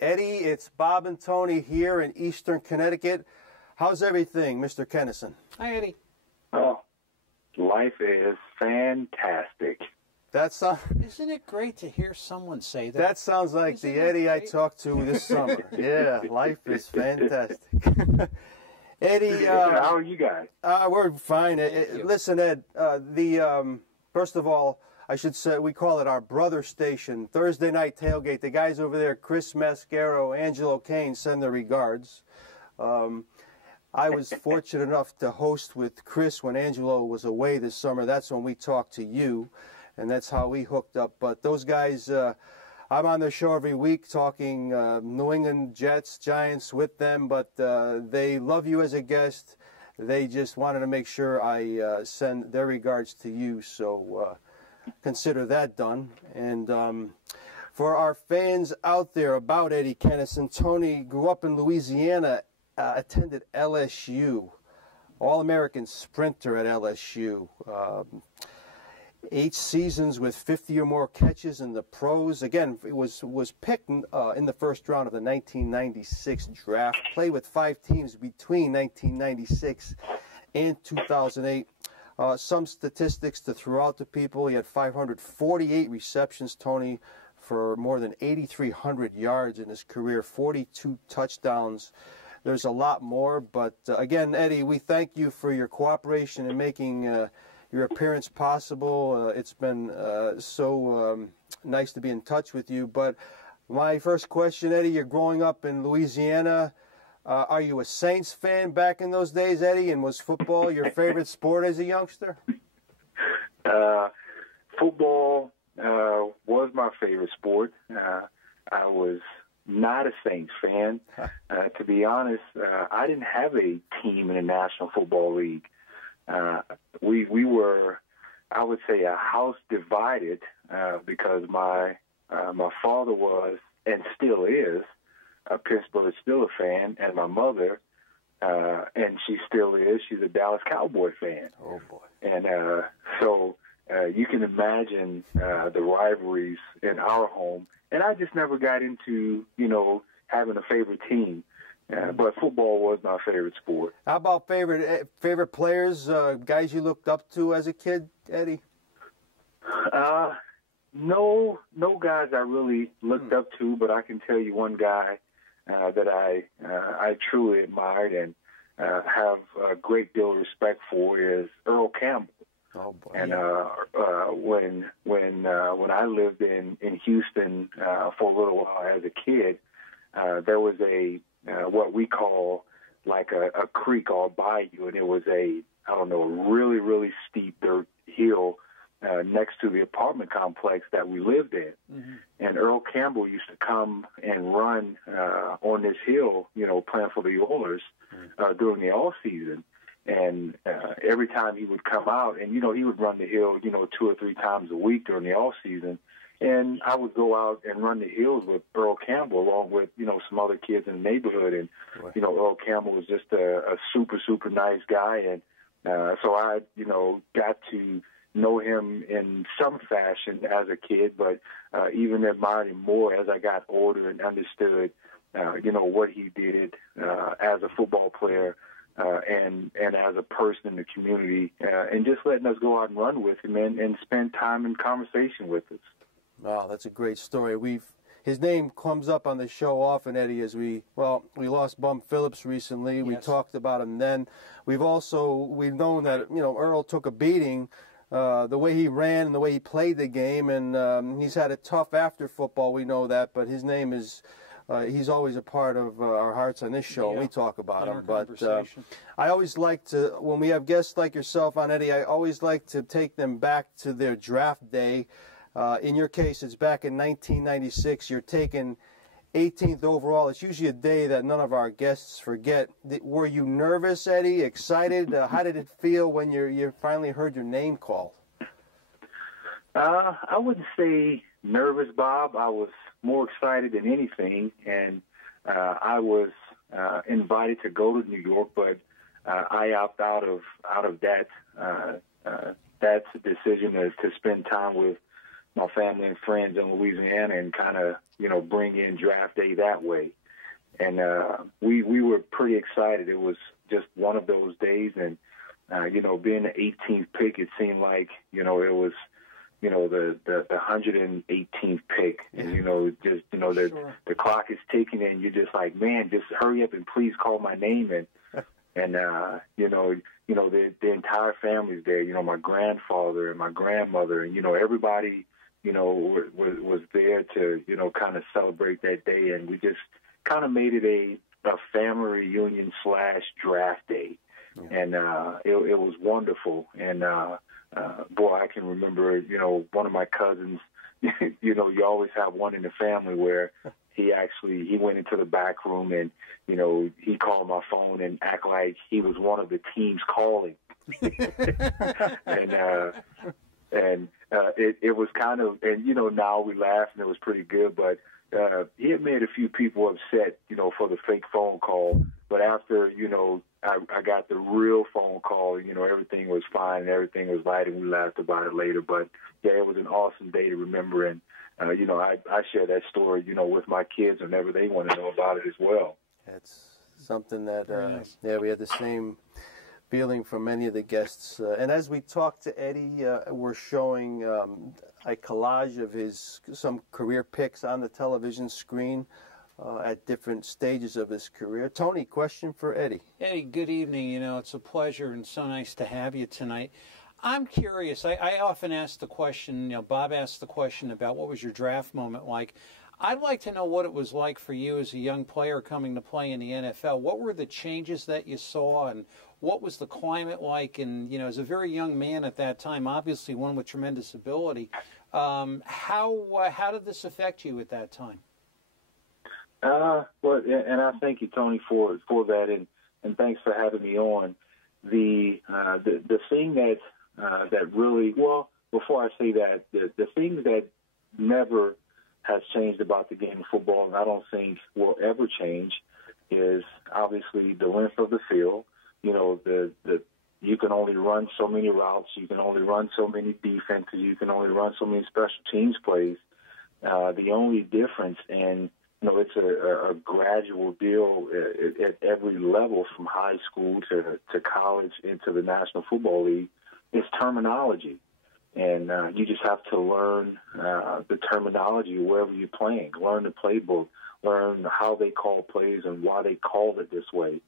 Eddie, it's Bob and Tony here in Eastern Connecticut. How's everything, Mr. Kennison? Hi, Eddie. Oh, life is fantastic. Isn't it great to hear someone say that? That sounds like Isn't the it Eddie I great? talked to this summer. Yeah, life is fantastic. Eddie, how are you guys? we're fine. you. Listen, Ed, first of all, I should say we call it our brother station, Thursday Night Tailgate. The guys over there, Chris Mascaro, Angelo Kane, send their regards. I was fortunate enough to host with Chris when Angelo was away this summer. That's when we talked to you, and that's how we hooked up. But those guys, I'm on their show every week talking New England Jets, Giants with them, but they love you as a guest. They just wanted to make sure I send their regards to you, so consider that done. And for our fans out there about Eddie Kennison, Tony grew up in Louisiana, attended LSU, All-American sprinter at LSU. 8 seasons with 50 or more catches in the pros. Again, it was picked in the first round of the 1996 draft. Played with 5 teams between 1996 and 2008. Some statistics to throw out to people. He had 548 receptions, Tony, for more than 8,300 yards in his career, 42 touchdowns. There's a lot more, but again, Eddie, we thank you for your cooperation in making your appearance possible. It's been so nice to be in touch with you. But my first question, Eddie, you're growing up in Louisiana. Are you a Saints fan back in those days, Eddie? And was football your favorite sport as a youngster? Football was my favorite sport. I was not a Saints fan. To be honest, I didn't have a team in the National Football League. We were, I would say, a house divided because my father was and still is a Pittsburgh Steelers fan, and my mother, and she still is, she's a Dallas Cowboy fan. Oh, boy. And so you can imagine the rivalries in our home. And I just never got into, having a favorite team. But football was my favorite sport. How about favorite players, guys you looked up to as a kid, Eddie? No guys I really looked up to, but I can tell you one guy that I truly admired and have a great deal of respect for is Earl Campbell. Oh, boy. And when I lived in Houston for a little while as a kid, there was what we call like a creek or bayou, and it was a really, really steep dirt hill next to the apartment complex that we lived in. Mm-hmm. And Earl Campbell used to come and run on this hill, playing for the Oilers during the off season. And every time he would come out, and, he would run the hill, 2 or 3 times a week during the off season. And I would go out and run the hills with Earl Campbell along with, some other kids in the neighborhood. And, Earl Campbell was just a super, super nice guy. And so I, got to know him in some fashion as a kid, but even admired him more as I got older and understood, what he did as a football player and as a person in the community, and just letting us go out and run with him and spend time in conversation with us. Wow, that's a great story. His name comes up on the show often, Eddie, as we lost Bum Phillips recently. Yes. We talked about him then. We've known that, Earl took a beating, the way he ran and the way he played the game, and he's had it tough after football, we know that, but his name is, he's always a part of our hearts on this show, and we talk about him. But I always like to, when we have guests like yourself on, Eddie, I always like to take them back to their draft day. In your case, it's back in 1996. You're taken 18th overall. It's usually a day that none of our guests forget. Were you nervous, Eddie? Excited? How did it feel when you finally heard your name called? I wouldn't say nervous, Bob. I was more excited than anything, and I was invited to go to New York, but I opted out of that decision to spend time with my family and friends in Louisiana and kind of, bring in draft day that way. And we were pretty excited. It was just one of those days. And, being the 18th pick, it seemed like, it was, the 118th pick. And, the clock is ticking and you're just like, man, just hurry up and please call my name. And the entire family's there, my grandfather and my grandmother and, everybody, was there to, kind of celebrate that day. And we just kind of made it a family reunion / draft day. Yeah. And it was wonderful. And, boy, I can remember, one of my cousins, you always have one in the family where he went into the back room and, he called my phone and act like he was one of the teams calling. And it was kind of, and, now we laugh and it was pretty good, but he had made a few people upset, for the fake phone call. But after, I got the real phone call, everything was fine and everything was light and we laughed about it later. But, yeah, it was an awesome day to remember. And, I share that story, with my kids whenever they want to know about it as well. It's something that, we had the same feeling from many of the guests. And as we talked to Eddie, we're showing a collage of some career picks on the television screen at different stages of his career. Tony, question for Eddie. Eddie, good evening. It's a pleasure and so nice to have you tonight. I'm curious. I often ask the question, Bob asked the question about what was your draft moment like. I'd like to know what it was like for you as a young player coming to play in the NFL. What were the changes that you saw and what was the climate like? And, as a very young man at that time, obviously one with tremendous ability, how did this affect you at that time? Well, and I thank you, Tony, for that, and thanks for having me on. The thing that really, well, before I say that, the thing that never has changed about the game of football, and I don't think will ever change, is obviously the length of the field. You can only run so many routes, you can only run so many defenses, you can only run so many special teams plays. The only difference, and it's a gradual deal at every level, from high school to college into the National Football League, is terminology. And you just have to learn the terminology wherever you're playing, learn the playbook, learn how they call plays and why they call it this way.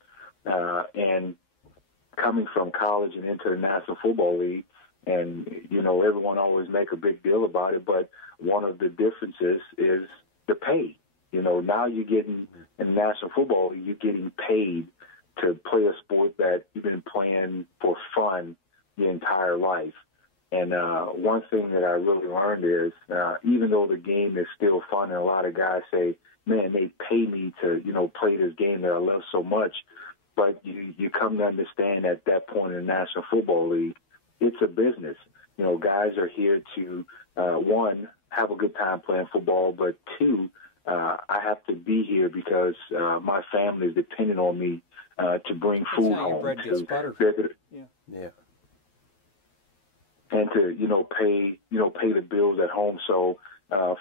And coming from college and into the National Football League, and, everyone always make a big deal about it, but one of the differences is the pay. Now you're getting, in the National Football League, you're getting paid to play a sport that you've been playing for fun your entire life. And one thing that I really learned is, even though the game is still fun, and a lot of guys say, man, they pay me to, play this game that I love so much, but you come to understand at that point in the National Football League, it's a business. Guys are here to, one, have a good time playing football, but two, I have to be here because my family is dependent on me to bring food home. Bread gets butter. Yeah. And to pay the bills at home. So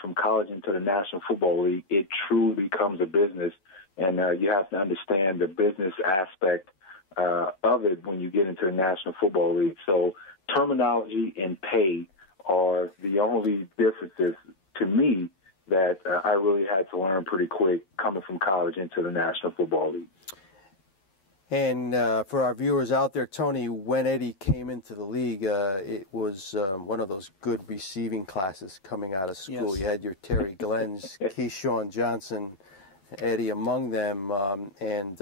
from college into the National Football League, it truly becomes a business, and you have to understand the business aspect of it when you get into the National Football League. So terminology and pay are the only differences to me that I really had to learn pretty quick coming from college into the National Football League. And for our viewers out there, Tony, when Eddie came into the league, it was one of those good receiving classes coming out of school. Yes. You had your Terry Glenn's, Keyshawn Johnson, Eddie among them. And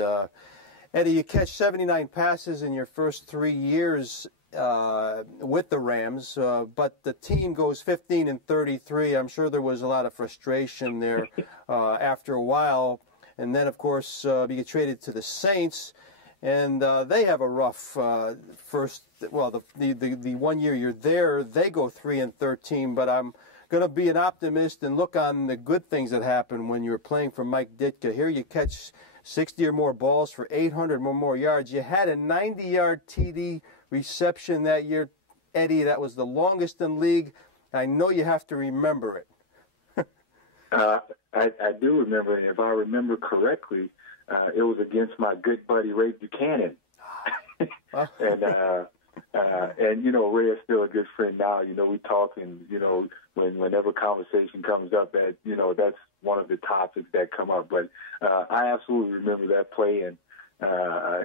Eddie, you catch 79 passes in your first 3 years with the Rams, but the team goes 15-33. I'm sure there was a lot of frustration there after a while. And then, of course, you get traded to the Saints. And they have a rough first. Well, the 1 year you're there, they go 3-13. But I'm going to be an optimist and look on the good things that happen when you're playing for Mike Ditka. Here you catch 60 or more balls for 800 or more yards. You had a 90-yard TD reception that year, Eddie. That was the longest in league. I know you have to remember it. I do remember it. If I remember correctly, it was against my good buddy Ray Buchanan. And you know, Ray is still a good friend now. You know, we talk, and you know, whenever conversation comes up, that you know, that's one of the topics that come up. But I absolutely remember that play, and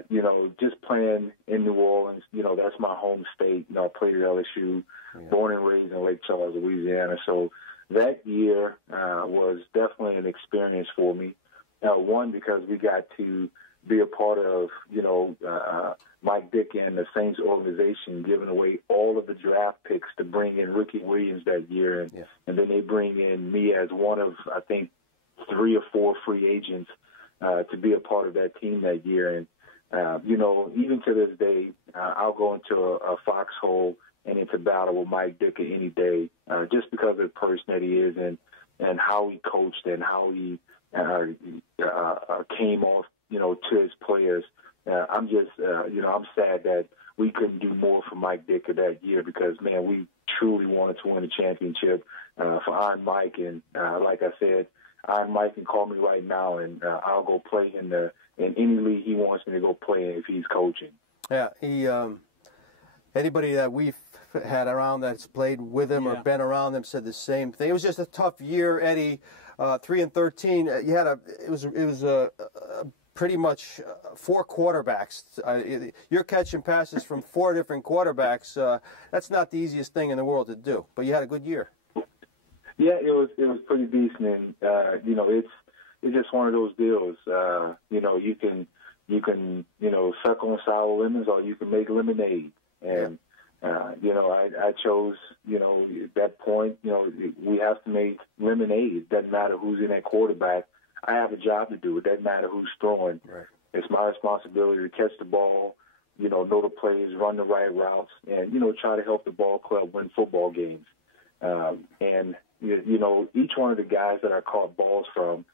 you know, just playing in New Orleans. You know, that's my home state. You know, I played at LSU, born and raised in Lake Charles, Louisiana. So that year was definitely an experience for me. One, because we got to be a part of, you know, Mike Dick and the Saints organization giving away all of the draft picks to bring in Ricky Williams that year. And then they bring in me as one of, I think, 3 or 4 free agents to be a part of that team that year. And, you know, even to this day, I'll go into a foxhole and into battle with Mike Dick any day just because of the person that he is and how he coached and how he came off, you know, to his players. I'm just, you know, I'm sad that we couldn't do more for Mike Dicker that year because, man, we truly wanted to win a championship for Iron Mike. And like I said, Iron Mike can call me right now, and I'll go play in any league he wants me to go play in if he's coaching. Yeah, he anybody that we've had around that's played with him or been around him said the same thing. It was just a tough year, Eddie. 3-13. You had it was pretty much 4 quarterbacks. You're catching passes from 4 different quarterbacks. That's not the easiest thing in the world to do. But you had a good year. Yeah, it was pretty decent, and you know, it's just one of those deals. You know, you can you know, suck on sour lemons, or you can make lemonade. And you know, I chose, you know, that point. You know, we have to make lemonade. It doesn't matter who's in that quarterback. I have a job to do. It doesn't matter who's throwing. Right. It's my responsibility to catch the ball, you know the plays, run the right routes, and, you know, try to help the ball club win football games. And, you know, each one of the guys that I caught balls from,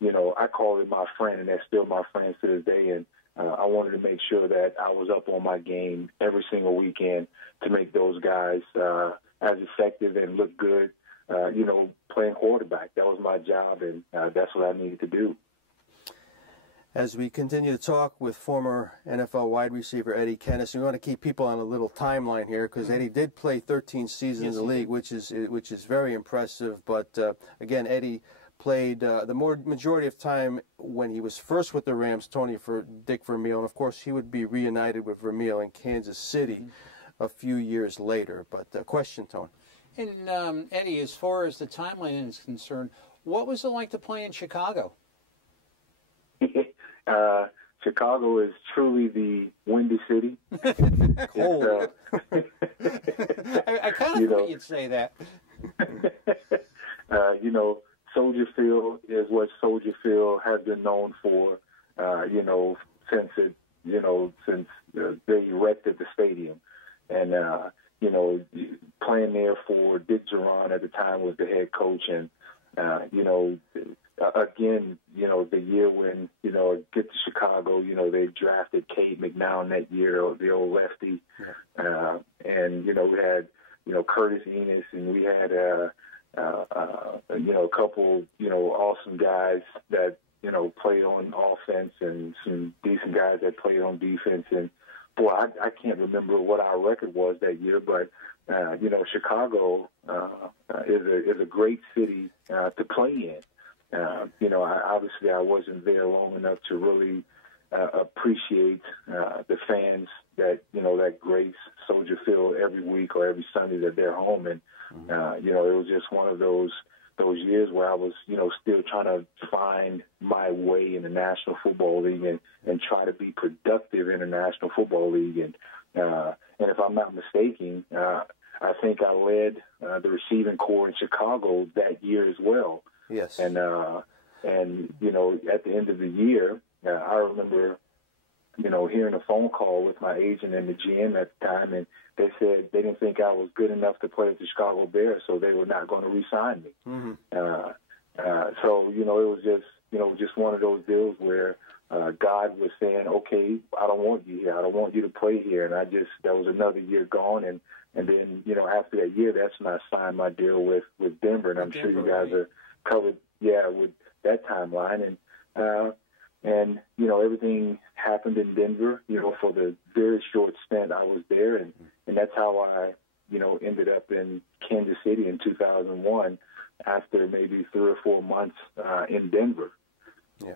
you know, I call it my friend, and they're still my friends to this day. And I wanted to make sure that I was up on my game every single weekend to make those guys as effective and look good. You know, playing quarterback. That was my job, and that's what I needed to do. As we continue to talk with former NFL wide receiver Eddie Kennison, we want to keep people on a little timeline here because Eddie did play 13 seasons in the league, which is very impressive. But again, Eddie played the majority of time when he was first with the Rams, Dick Vermeil, and of course he would be reunited with Vermeil in Kansas City a few years later. But question, Tone. And Eddie, as far as the timeline is concerned, what was it like to play in Chicago? Chicago is truly the windy city. Cold. I kind of thought you'd say that. You know, Soldier Field is what Soldier Field has been known for. You know, since they erected the stadium, and you know, playing there for Dick Duran at the time was the head coach, and you know, again, you know, the year when, you know, get to Chicago, you know, they drafted Cade McNown that year, the old lefty, and you know, we had, you know, Curtis Enos, and we had you know, a couple, you know, awesome guys that, you know, played on offense, and some decent guys that played on defense. And boy, I can't remember what our record was that year, but you know, Chicago is a great city to play in. You know, obviously I wasn't there long enough to really appreciate the fans that, you know, that grace Soldier Field every week or every Sunday that they're home. And you know, it was just one of those years where I was, you know, still trying to find my way in the National Football League and try to be productive in the National Football League. And if I'm not mistaken, I think I led the receiving corps in Chicago that year as well. Yes. And you know, at the end of the year, I remember, you know, hearing a phone call with my agent and the GM at the time, and they said they didn't think I was good enough to play with the Chicago Bears, so they were not going to re-sign me. So, you know, it was just, you know, just one of those deals where, God was saying, okay, I don't want you here. I don't want you to play here. And that was another year gone. And then, after that year, that's when I signed my deal with Denver. And I'm sure you guys are covered, with that timeline. And everything happened in Denver, for the very short stint I was there. And that's how I, ended up in Kansas City in 2001 after maybe 3 or 4 months in Denver. Yeah.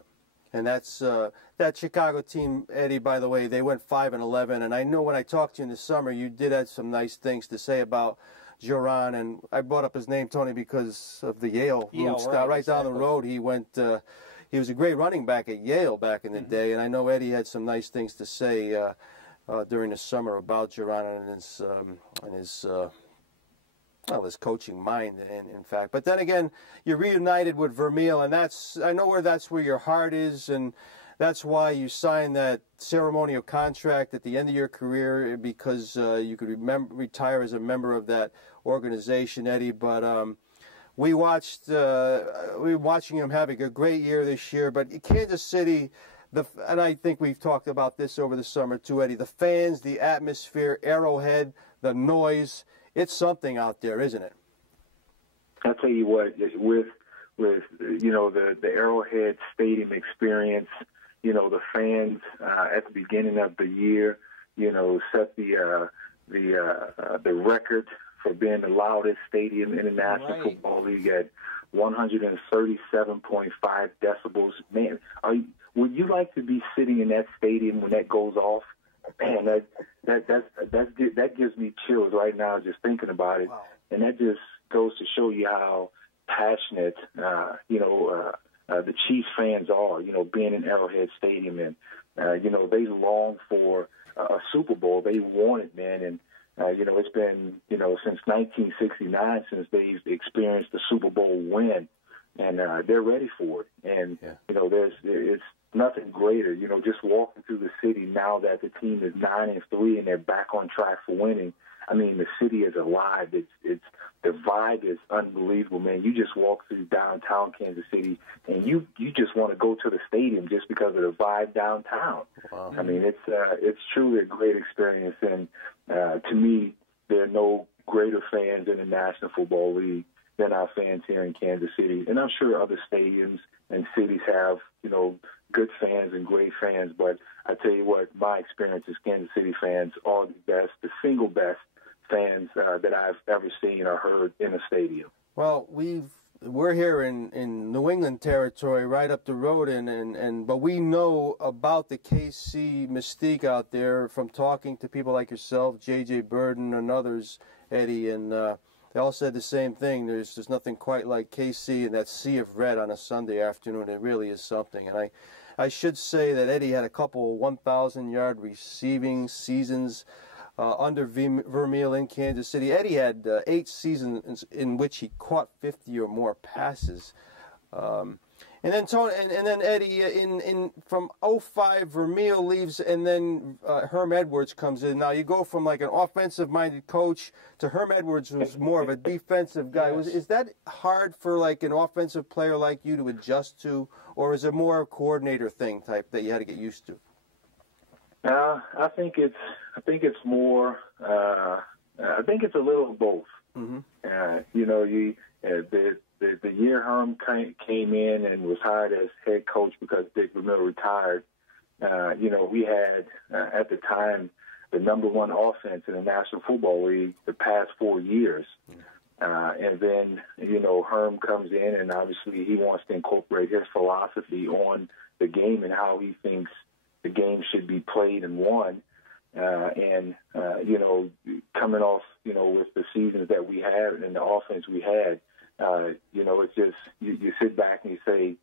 And that's that Chicago team, Eddie, by the way, they went 5-11. And I know when I talked to you in the summer, you did have some nice things to say about Joran. And I brought up his name, Tony, because of the Yale roots. Right down the road, he went. He was a great running back at Yale back in the day. And I know Eddie had some nice things to say during the summer about Joran and his coaching mind, in fact. But then again, you're reunited with Vermeil, and I know that's where your heart is, and that's why you signed that ceremonial contract at the end of your career, because you could retire as a member of that organization, Eddie. But we were watching him having a great year this year. But Kansas City, and I think we've talked about this over the summer too, Eddie, the fans, the atmosphere, Arrowhead, the noise, it's something out there, isn't it? I'll tell you what, with the Arrowhead Stadium experience, the fans at the beginning of the year, set the record for being the loudest stadium in the National Football League at 137.5 decibels. Man, would you like to be sitting in that stadium when that goes off? Man, that gives me chills right now just thinking about it. Wow. And that just goes to show you how passionate, the Chiefs fans are, being in Arrowhead Stadium. And, they long for a Super Bowl. They want it, man. And, it's been, since 1969 since they've experienced the Super Bowl win. And they're ready for it. And, it's nothing greater, just walking through the city now that the team is 9-3 and they're back on track for winning. I mean, the city is alive. It's the vibe is unbelievable, man. You just walk through downtown Kansas City and you just want to go to the stadium just because of the vibe downtown. Wow. I mean, it's truly a great experience. And to me, there are no greater fans in the National Football League than our fans here in Kansas City. And I'm sure other stadiums and cities have, good fans and great fans, but I tell you what, my experience as Kansas City fans are the single best fans that I've ever seen or heard in a stadium. Well, we're here in New England territory, right up the road, but we know about the KC mystique out there from talking to people like yourself, J.J. Burden, and others, Eddie, and they all said the same thing. There's nothing quite like KC and that sea of red on a Sunday afternoon. It really is something. And I should say that Eddie had a couple 1,000-yard receiving seasons under Vermeil in Kansas City. Eddie had 8 seasons in which he caught 50 or more passes. And then Tony, and then Eddie, from 05, Vermeil leaves, and then Herm Edwards comes in. Now you go from like an offensive-minded coach to Herm Edwards, who's more of a defensive guy. Yes. Is that hard for like an offensive player like you to adjust to, or is it more a coordinator thing type that you had to get used to? I think it's more. I think it's a little of both. Mm-hmm. The year Herm came in and was hired as head coach because Dick Vermeil retired, we had, at the time, the #1 offense in the National Football League the past 4 years. And then, Herm comes in, and obviously he wants to incorporate his philosophy on the game and how he thinks the game should be played and won. Coming off, with the seasons that we had and the offense we had, it's just you sit back and you say,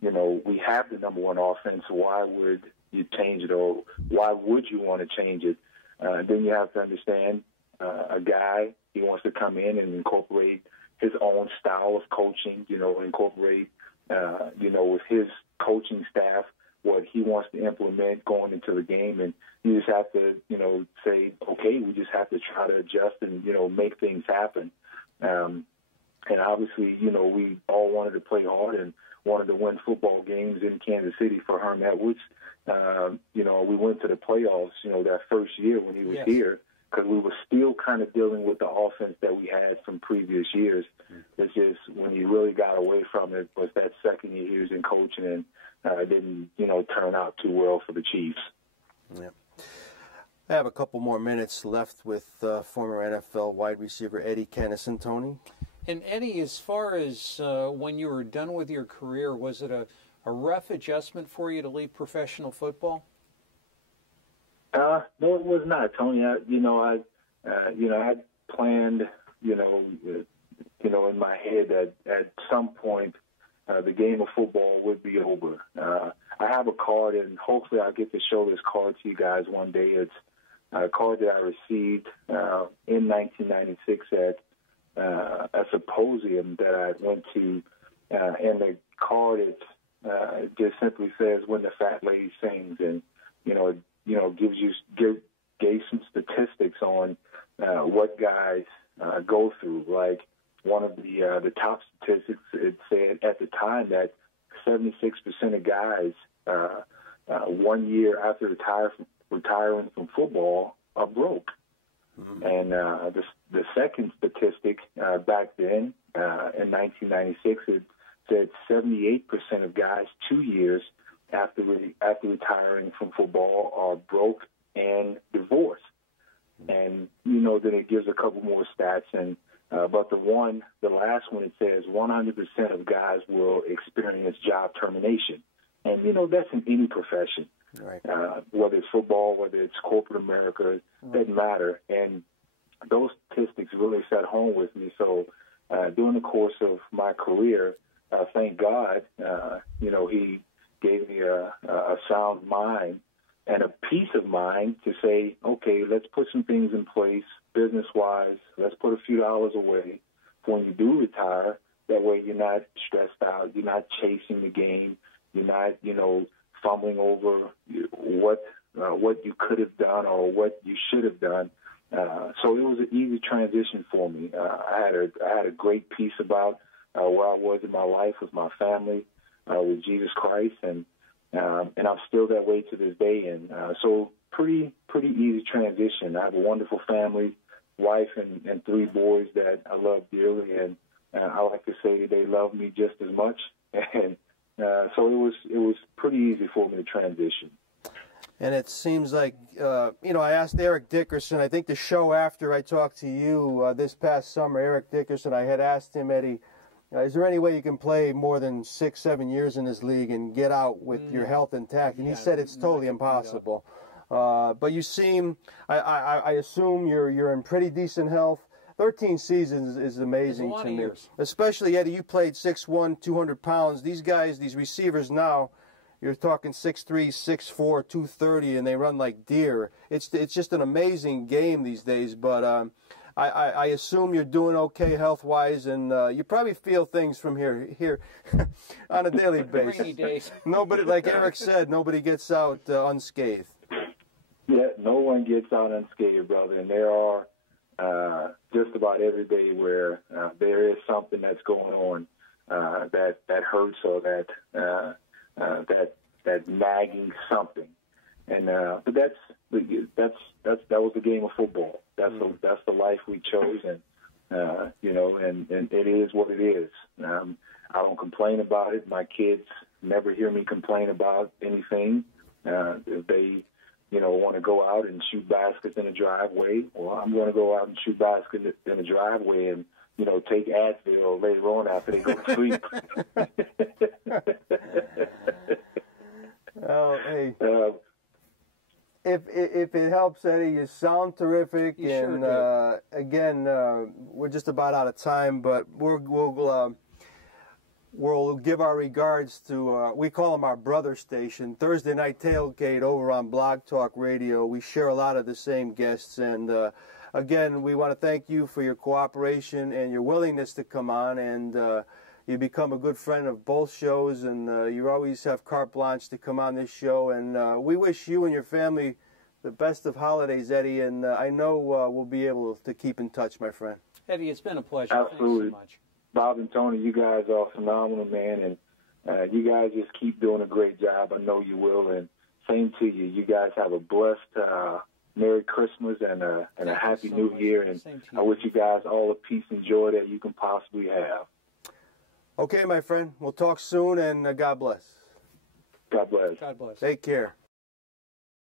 we have the #1 offense. Why would you change it, or why would you want to change it? Then you have to understand a guy, he wants to come in and incorporate his own style of coaching, incorporate, with his coaching staff, what he wants to implement going into the game. And you just have to, say, okay, we just have to try to adjust and, make things happen. And obviously, we all wanted to play hard and wanted to win football games in Kansas City for Herm Edwards. We went to the playoffs, that first year when he was here, because we were still kind of dealing with the offense that we had from previous years. It's just when he really got away from it was that second year he was in coaching, and it didn't, turn out too well for the Chiefs. Yeah. I have a couple more minutes left with former NFL wide receiver Eddie Kennison, Tony. And Eddie, as far as when you were done with your career, was it a rough adjustment for you to leave professional football? No, it was not, Tony. I had planned, in my head that at some point the game of football would be over. I have a card, and hopefully I'll get to show this card to you guys one day. It's a card that I received in 1996 at a symposium that I went to, and the card it just simply says "When the Fat Lady Sings," and gave some statistics on what guys go through. Like one of the top statistics, it said at the time that 76% of guys 1 year after retiring from football are broke. Mm-hmm. And the second statistic back then in 1996, it said 78% of guys 2 years after retiring from football are broke and divorced. And then it gives a couple more stats, and but the last one, it says 100% of guys will experience job termination, and that's in any profession, right? Whether it's football, whether it's corporate America, doesn't matter. And those statistics really set home with me. So during the course of my career, thank God, he gave me a sound mind and a peace of mind to say, okay, let's put some things in place business-wise. Let's put a few dollars away for when you do retire. That way you're not stressed out. You're not chasing the game. You're not, fumbling over what you could have done or what you should have done. So it was an easy transition for me. I had a great peace about where I was in my life with my family, with Jesus Christ, and I'm still that way to this day. And so pretty easy transition. I have a wonderful family, wife, and 3 boys that I love dearly, and I like to say they love me just as much. And so it was pretty easy for me to transition. And it seems like, I asked Eric Dickerson, I think the show after I talked to you this past summer, Eric Dickerson, I had asked him, Eddie, is there any way you can play more than 6-7 years in this league and get out with your health intact? And he said it's totally impossible. But you seem, I assume you're in pretty decent health. 13 seasons is amazing to me. Especially, Eddie, you played 6'1", 200 pounds. These guys, these receivers now, you're talking 6'3", 6'4", 230, and they run like deer. It's just an amazing game these days. But I assume you're doing okay health-wise, and you probably feel things from here on a daily basis. Nobody, like Eric said, nobody gets out unscathed. Yeah, no one gets out unscathed, brother. And there are just about every day where there is something that's going on that hurts or that nagging something. And but that was the game of football. That's the life we chose, and and it is what it is. I don't complain about it. My kids never hear me complain about anything. If they want to go out and shoot baskets in the driveway, well, I'm going to go out and shoot baskets in the driveway and take Advil later on after they go to sleep. Oh, hey. If it helps, Eddie, you sound terrific. You and sure do. Again, we're just about out of time, but we'll give our regards to, we call them our brother station, Thursday Night Tailgate over on Blog Talk Radio. We share a lot of the same guests, and again, we want to thank you for your cooperation and your willingness to come on, and you become a good friend of both shows, and you always have carte blanche to come on this show. And we wish you and your family the best of holidays, Eddie, and I know we'll be able to keep in touch, my friend. Eddie, it's been a pleasure. Absolutely. Thanks so much. Bob and Tony, you guys are phenomenal, man, and You guys just keep doing a great job. I know you will, and same to you. You guys have a blessed Merry Christmas and a Happy New Year, and I wish you guys all the peace and joy that you can possibly have. Okay, my friend. We'll talk soon, and God bless. God bless. God bless. Take care.